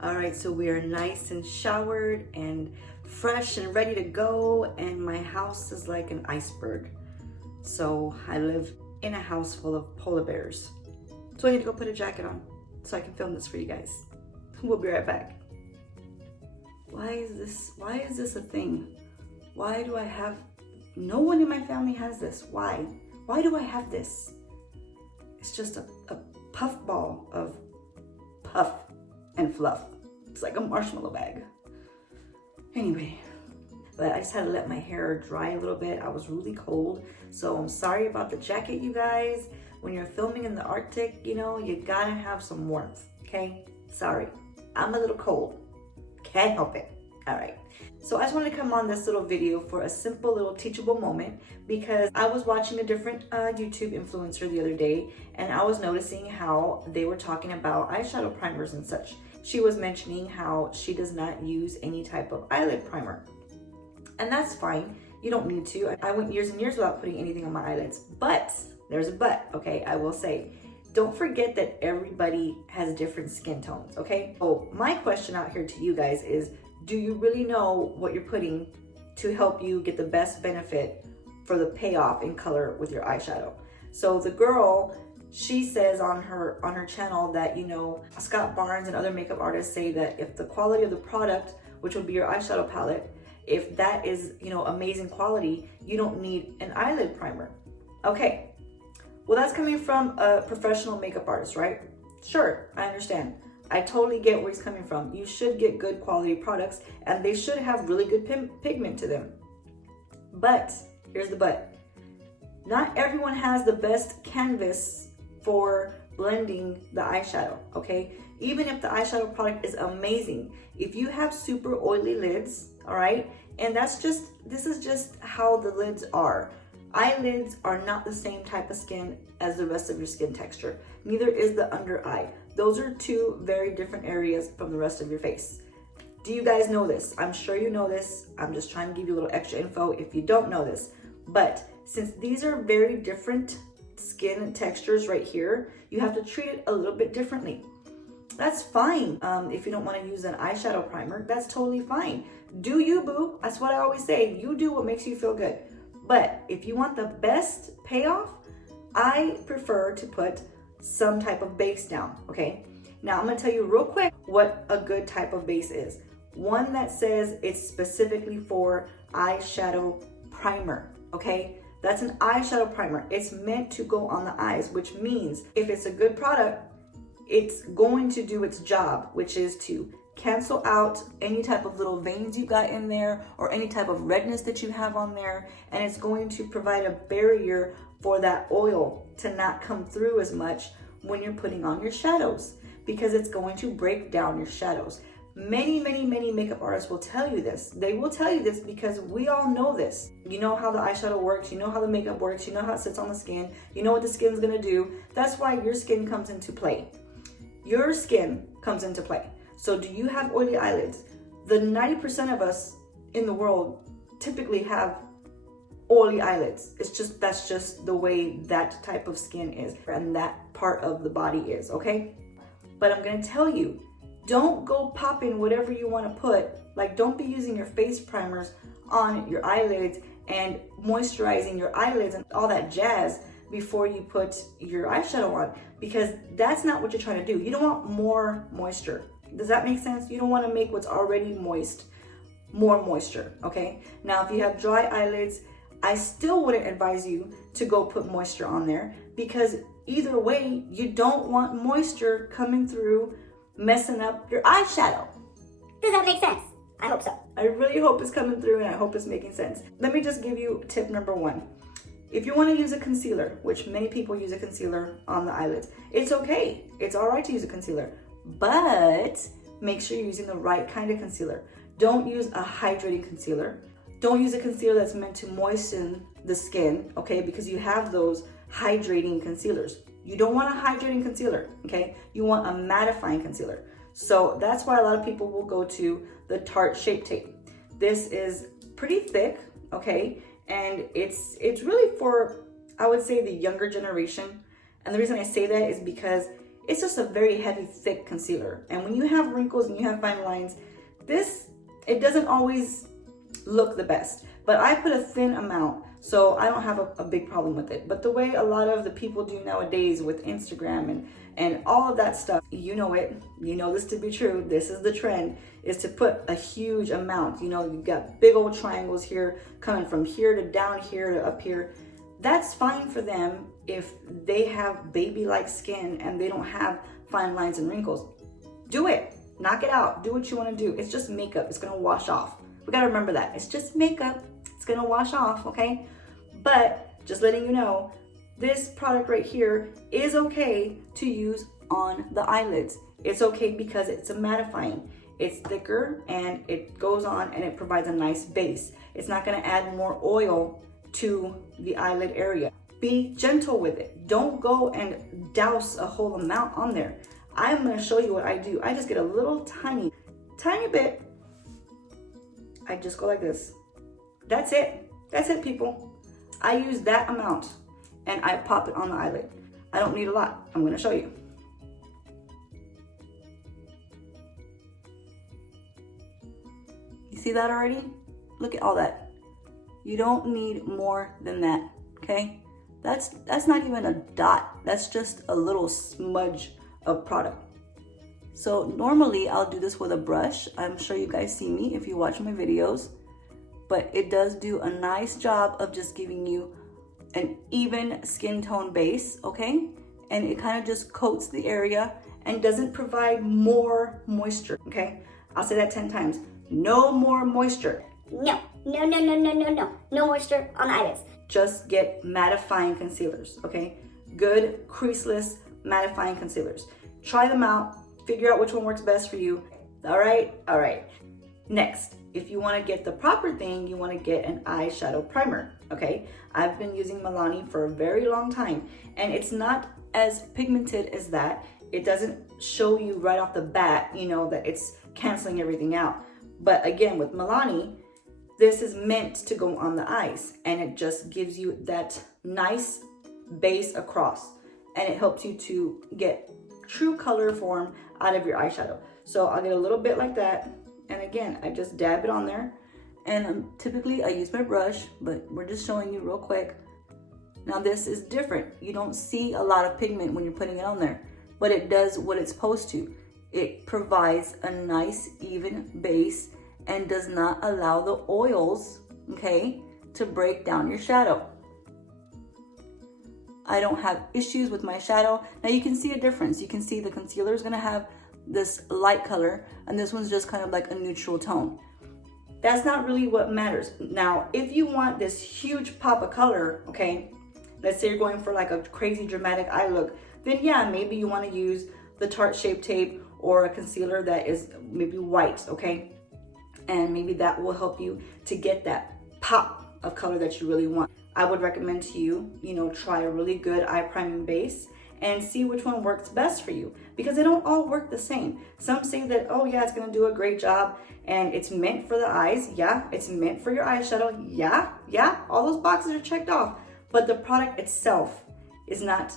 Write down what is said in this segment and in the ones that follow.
All right, so we are nice and showered and fresh and ready to go, and my house is like an iceberg. So I live in a house full of polar bears. So I need to go put a jacket on so I can film this for you guys. We'll be right back. Why is this a thing? Why do I have, no one in my family has this. Why do I have this? It's just a puff ball of puff and fluff. It's like a marshmallow bag. Anyway, but I just had to let my hair dry a little bit. I was really cold, so I'm sorry about the jacket, you guys. When you're filming in the Arctic, you know, you gotta have some warmth, okay? Sorry, I'm a little cold. Can't help it. All right. So I just wanted to come on this little video for a simple little teachable moment, because I was watching a different YouTube influencer the other day, and I was noticing how they were talking about eyeshadow primers and such. She was mentioning how she does not use any type of eyelid primer. And that's fine. You don't need to. I went years and years without putting anything on my eyelids. But, there's a but, okay? I will say, don't forget that everybody has different skin tones, okay? So my question out here to you guys is, do you really know what you're putting to help you get the best benefit for the payoff in color with your eyeshadow? So the girl, she says on her channel that, you know, Scott Barnes and other makeup artists say that if the quality of the product, which would be your eyeshadow palette, if that is, you know, amazing quality, you don't need an eyelid primer. Okay, well, that's coming from a professional makeup artist, right? Sure, I understand. I totally get where he's coming from. You should get good quality products, and they should have really good pigment to them. But, here's the but. Not everyone has the best canvas for blending the eyeshadow, okay? Even if the eyeshadow product is amazing, if you have super oily lids, all right? And this is just how the lids are. Eyelids are not the same type of skin as the rest of your skin texture. Neither is the under eye. Those are two very different areas from the rest of your face. Do you guys know this? I'm sure you know this. I'm just trying to give you a little extra info if you don't know this. But since these are very different skin textures right here, you have to treat it a little bit differently. That's fine. If you don't want to use an eyeshadow primer, that's totally fine. Do you, boo? That's what I always say. You do what makes you feel good. But if you want the best payoff, I prefer to put some type of base down, okay? Now I'm gonna tell you real quick what a good type of base is. One that says it's specifically for eyeshadow primer, okay? That's an eyeshadow primer. It's meant to go on the eyes, which means if it's a good product, it's going to do its job, which is to cancel out any type of little veins you got in there or any type of redness that you have on there, and it's going to provide a barrier for that oil to not come through as much when you're putting on your shadows, because it's going to break down your shadows. Many makeup artists will tell you this. They will tell you this because we all know this. You know how the eyeshadow works, you know how the makeup works, you know how it sits on the skin, you know what the skin's gonna do. That's why your skin comes into play. Your skin comes into play. So do you have oily eyelids? The 90% of us in the world typically have oily eyelids. That's just the way that type of skin is and that part of the body is, okay? But I'm gonna tell you, don't go popping whatever you wanna put. Like, don't be using your face primers on your eyelids and moisturizing your eyelids and all that jazz before you put your eyeshadow on, because that's not what you're trying to do. You don't want more moisture. Does that make sense? You don't wanna make what's already moist more moisture, okay? Now, if you have dry eyelids, I still wouldn't advise you to go put moisture on there, because either way, you don't want moisture coming through, messing up your eyeshadow. Does that make sense? I hope so. I really hope it's coming through, and I hope it's making sense. Let me just give you tip number one. If you want to use a concealer, which many people use a concealer on the eyelids, it's okay. It's all right to use a concealer, but make sure you're using the right kind of concealer. Don't use a hydrating concealer. Don't use a concealer that's meant to moisten the skin, okay? Because you have those hydrating concealers. You don't want a hydrating concealer, okay? You want a mattifying concealer. So that's why a lot of people will go to the Tarte Shape Tape. This is pretty thick, okay? And it's really for, I would say, the younger generation. And the reason I say that is because it's just a very heavy, thick concealer. And when you have wrinkles and you have fine lines, it doesn't always look the best. But I put a thin amount, so I don't have a big problem with it. But the way a lot of the people do nowadays with Instagram and all of that stuff, you know it, you know this to be true, this is the trend, is to put a huge amount. You know, you've got big old triangles here, coming from here to down here to up here. That's fine for them if they have baby-like skin and they don't have fine lines and wrinkles. Do it, knock it out, do what you wanna do. It's just makeup, it's gonna wash off. We gotta remember that, it's just makeup, it's gonna wash off, okay? But just letting you know, this product right here is okay to use on the eyelids. It's okay because it's a mattifying. It's thicker and it goes on and it provides a nice base. It's not gonna add more oil to the eyelid area. Be gentle with it. Don't go and douse a whole amount on there. I'm gonna show you what I do. I just get a little tiny bit. I just go like this. That's it. That's it, people. I use that amount and I pop it on the eyelid. I don't need a lot. I'm gonna show you. You see that already? Look at all that. You don't need more than that, okay? That's not even a dot. That's just a little smudge of product. So normally I'll do this with a brush. I'm sure you guys see me if you watch my videos, but it does do a nice job of just giving you an even skin tone base, okay? And it kind of just coats the area and doesn't provide more moisture, okay? I'll say that 10 times. No more moisture. No moisture on the eyelids. Just get mattifying concealers, okay? Good creaseless mattifying concealers. Try them out, figure out which one works best for you. All right. Next, if you wanna get the proper thing, you wanna get an eyeshadow primer, okay? I've been using Milani for a very long time, and it's not as pigmented as that. It doesn't show you right off the bat, you know, that it's canceling everything out. But again, with Milani, this is meant to go on the eyes, and it just gives you that nice base across, and it helps you to get true color form out of your eyeshadow. So I'll get a little bit like that, and again, I just dab it on there, and typically I use my brush, but we're just showing you real quick. Now this is different. You don't see a lot of pigment when you're putting it on there, but it does what it's supposed to. It provides a nice even base and does not allow the oils, okay, to break down your shadow. I don't have issues with my shadow. Now you can see a difference. You can see the concealer is gonna have this light color and this one's just kind of like a neutral tone. That's not really what matters. Now, if you want this huge pop of color, okay, let's say you're going for like a crazy dramatic eye look, then yeah, maybe you wanna use the Tarte Shape Tape or a concealer that is maybe white, okay? And maybe that will help you to get that pop of color that you really want. I would recommend to you, you know, try a really good eye priming base and see which one works best for you, because they don't all work the same. Some say that, oh yeah, it's gonna do a great job and it's meant for the eyes. Yeah, it's meant for your eyeshadow. Yeah, all those boxes are checked off, but the product itself is not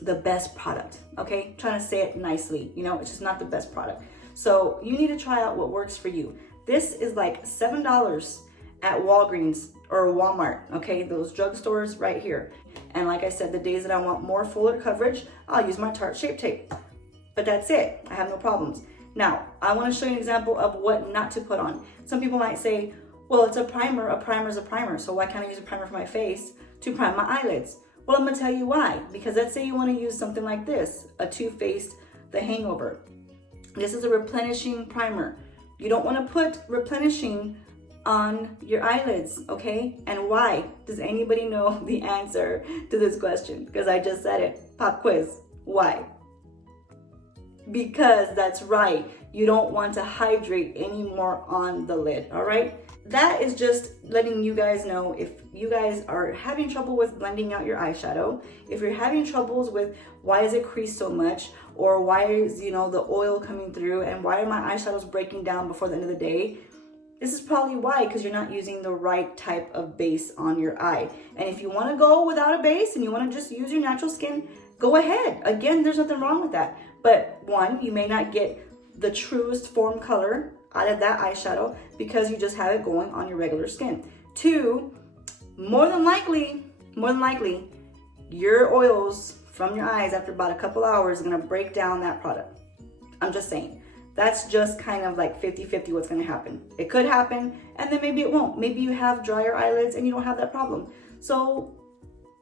the best product, okay? Trying to say it nicely, you know, it's just not the best product. So you need to try out what works for you. This is like $7 at Walgreens or Walmart, okay? Those drugstores right here. And like I said, the days that I want more fuller coverage, I'll use my Tarte Shape Tape. But that's it, I have no problems. Now, I wanna show you an example of what not to put on. Some people might say, well, it's a primer is a primer, so why can't I use a primer for my face to prime my eyelids? Well, I'm gonna tell you why. Because let's say you wanna use something like this, a Too Faced The Hangover. This is a replenishing primer. You don't want to put replenishing on your eyelids, okay? And why? Does anybody know the answer to this question? Because I just said it. Pop quiz. Why? Because that's right. You don't want to hydrate anymore on the lid, all right? That is just letting you guys know if you guys are having trouble with blending out your eyeshadow, if you're having troubles with why is it crease so much, or why is, you know, the oil coming through, and why are my eyeshadows breaking down before the end of the day, this is probably why, because you're not using the right type of base on your eye. And if you want to go without a base and you want to just use your natural skin, go ahead. Again, there's nothing wrong with that. But one, you may not get the truest form color out of that eyeshadow because you just have it going on your regular skin. Two, more than likely, your oils from your eyes after about a couple hours are gonna break down that product. I'm just saying. That's just kind of like 50-50 what's gonna happen. It could happen, and then maybe it won't. Maybe you have drier eyelids and you don't have that problem. So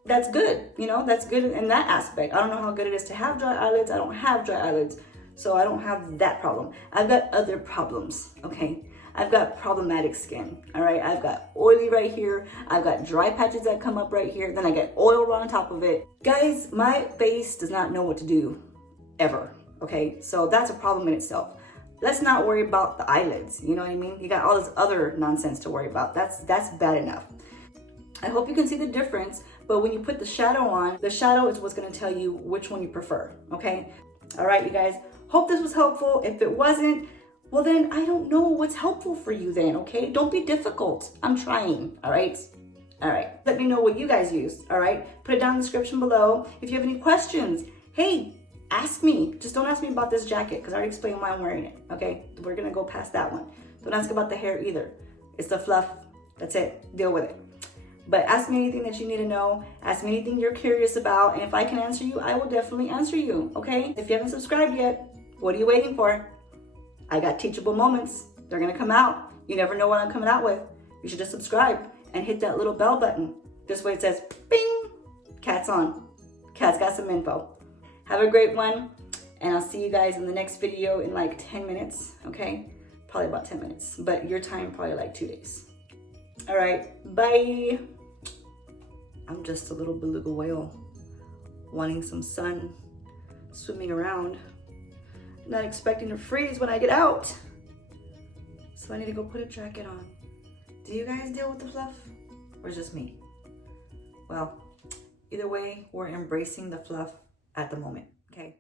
that's good, you know, that's good in that aspect. I don't know how good it is to have dry eyelids. I don't have dry eyelids, so I don't have that problem. I've got other problems, okay? I've got problematic skin, all right? I've got oily right here. I've got dry patches that come up right here. Then I get oil right on top of it. Guys, my face does not know what to do, ever, okay? So that's a problem in itself. Let's not worry about the eyelids, you know what I mean? You got all this other nonsense to worry about. That's bad enough. I hope you can see the difference, but when you put the shadow on, the shadow is what's gonna tell you which one you prefer, okay? All right, you guys, hope this was helpful. If it wasn't, well then I don't know what's helpful for you then, okay? Don't be difficult. I'm trying, all right? All right, let me know what you guys use, all right? Put it down in the description below. If you have any questions, hey, ask me. Just don't ask me about this jacket because I already explained why I'm wearing it, okay? We're gonna go past that one. Don't ask about the hair either. It's the fluff, that's it, deal with it. But ask me anything that you need to know. Ask me anything you're curious about. And if I can answer you, I will definitely answer you, okay? If you haven't subscribed yet, what are you waiting for? I got teachable moments. They're gonna come out. You never know what I'm coming out with. You should just subscribe and hit that little bell button. This way it says, bing, Cat's on. Cat's got some info. Have a great one, and I'll see you guys in the next video in like 10 minutes, okay? Probably about 10 minutes, but your time probably like 2 days. All right, bye. I'm just a little beluga whale wanting some sun, swimming around, not expecting to freeze when I get out. So I need to go put a jacket on. Do you guys deal with the fluff, or is it just me? Well, either way, we're embracing the fluff at the moment, okay?